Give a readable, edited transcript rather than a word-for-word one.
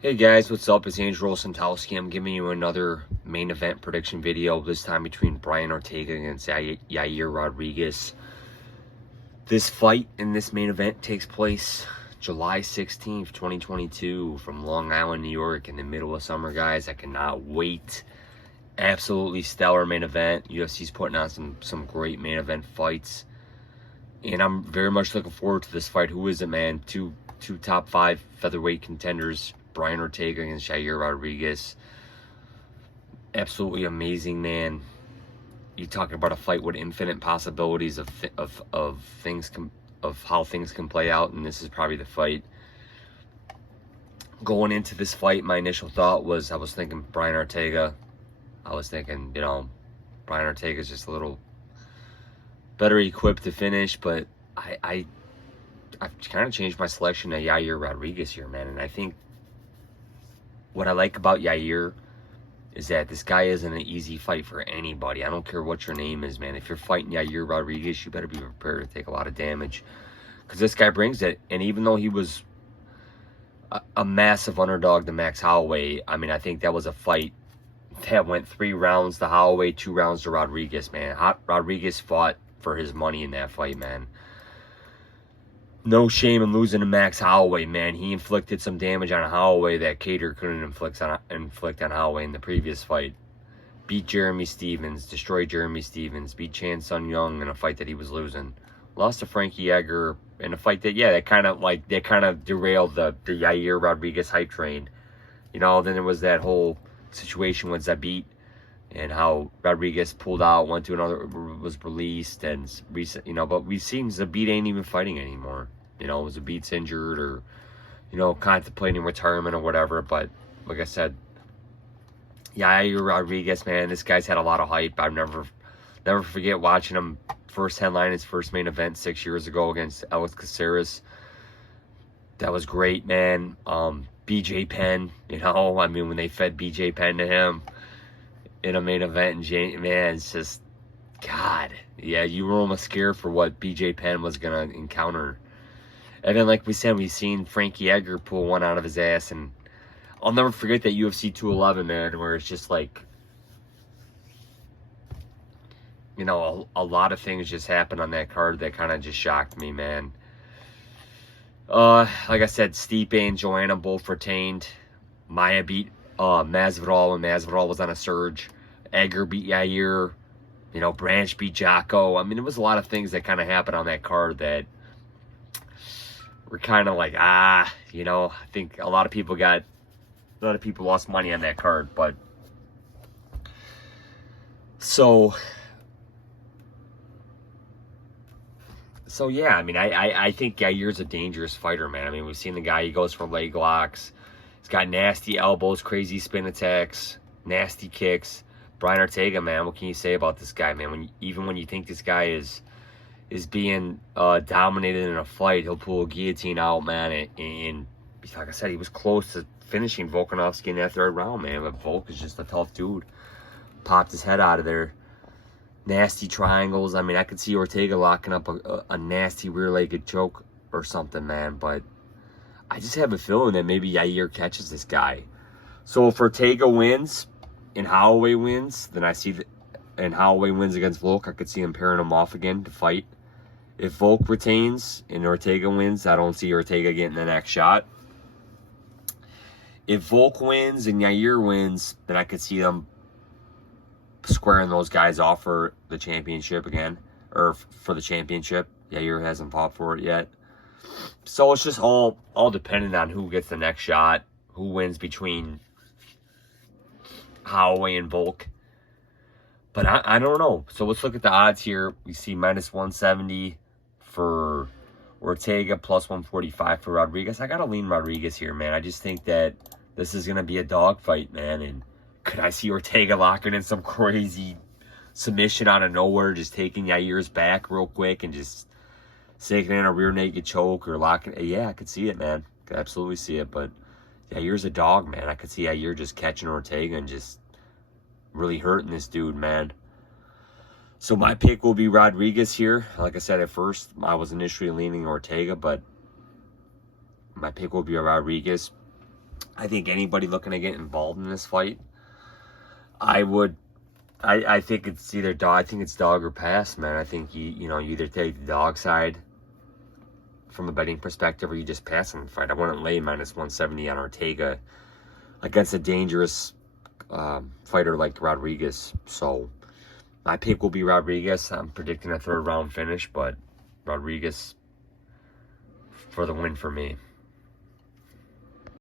Hey guys, what's up? It's Andrew Santowski. I'm giving you another main event prediction video, this time between Brian Ortega against Yair Rodriguez. This fight in this main event takes place July 16th, 2022 from Long Island, New York in the middle of summer, guys. I cannot wait. Absolutely stellar main event. UFC's putting on some great main event fights. And I'm very much looking forward to this fight. Who is it, man? Two top 5 featherweight contenders. Brian Ortega against Yair Rodriguez. Absolutely amazing, man. You talk about a fight with infinite possibilities of things of how things can play out, and this is probably the fight. Going into this fight, my initial thought was I was thinking Brian Ortega. I was thinking, Brian Ortega is just a little better equipped to finish, but I've kind of changed my selection to Yair Rodriguez here, man. And I think what I like about Yair is that this guy isn't an easy fight for anybody. I don't care what your name is, man. If you're fighting Yair Rodriguez, you better be prepared to take a lot of damage, because this guy brings it. And even though he was a massive underdog to Max Holloway, I mean, I think that was a fight that went 3 rounds to Holloway, 2 rounds to Rodriguez, man. Rodriguez fought for his money in that fight, man. No shame in losing to Max Holloway, man. He inflicted some damage on Holloway that Cater couldn't inflict on Holloway in the previous fight. Beat Jeremy Stephens, destroyed Jeremy Stephens, beat Chan Sung Young in a fight that he was losing. Lost to Frankie Edgar in a fight that, that kind of derailed the Yair Rodriguez hype train. Then there was that whole situation with Zabit and how Rodriguez pulled out, went to another, was released, and but we've seen Zabit ain't even fighting anymore. Zabit's injured or, contemplating retirement or whatever. But like I said, Yair Rodriguez, man, this guy's had a lot of hype. I'll never forget watching him first headline his first main event 6 years ago against Alex Caceres. That was great, man. BJ Penn, when they fed BJ Penn to him in a main event, and man, it's just, God, yeah, you were almost scared for what BJ Penn was gonna encounter. And then, like we said, we've seen Frankie Edgar pull one out of his ass, and I'll never forget that UFC 211, man, where it's just like, a lot of things just happened on that card that kind of just shocked me, man. Like I said, Stipe and Joanna both retained. Maya beat Masvidal when Masvidal was on a surge. Edgar beat Yair. Branch beat Jocko. I mean, there was a lot of things that kind of happened on that card that were kind of like, I think a lot of people lost money on that card. But so yeah, I mean, I think Yair's a dangerous fighter, man. I mean, we've seen the guy, he goes for leg locks. He's got nasty elbows, crazy spin attacks, nasty kicks. Brian Ortega, man, what can you say about this guy, man? Even when you think this guy is being dominated in a fight, he'll pull a guillotine out, man. And like I said, he was close to finishing Volkanovski in that 3rd round, man. But Volk is just a tough dude. Popped his head out of there. Nasty triangles. I mean, I could see Ortega locking up a nasty rear-legged choke or something, man. But I just have a feeling that maybe Yair catches this guy. So if Ortega wins and Holloway wins, then I see that, and Holloway wins against Volk, I could see him pairing him off again to fight. If Volk retains and Ortega wins, I don't see Ortega getting the next shot. If Volk wins and Yair wins, then I could see them squaring those guys off for the championship again, or for the championship. Yair hasn't fought for it yet. So it's just all dependent on who gets the next shot, who wins between Holloway and Volk. But I don't know. So let's look at the odds here. We see -170 for Ortega, +145 for Rodriguez. I got to lean Rodriguez here, man. I just think that this is going to be a dogfight, man. And could I see Ortega locking in some crazy submission out of nowhere, just taking Yair's back real quick and just sinking in a rear naked choke or locking? Yeah, I could see it, man. Could absolutely see it. But Yair's a dog, man. I could see Yair just catching Ortega and just really hurting this dude, man. So my pick will be Rodriguez here. Like I said, at first, I was initially leaning Ortega, but my pick will be Rodriguez. I think anybody looking to get involved in this fight, I think it's either dog. I think it's dog or pass, man. I think you either take the dog side from a betting perspective, or you just pass on the fight. I wouldn't lay -170 on Ortega against a dangerous fighter like Rodriguez. So my pick will be Rodriguez. I'm predicting a 3rd round finish, but Rodriguez for the win for me.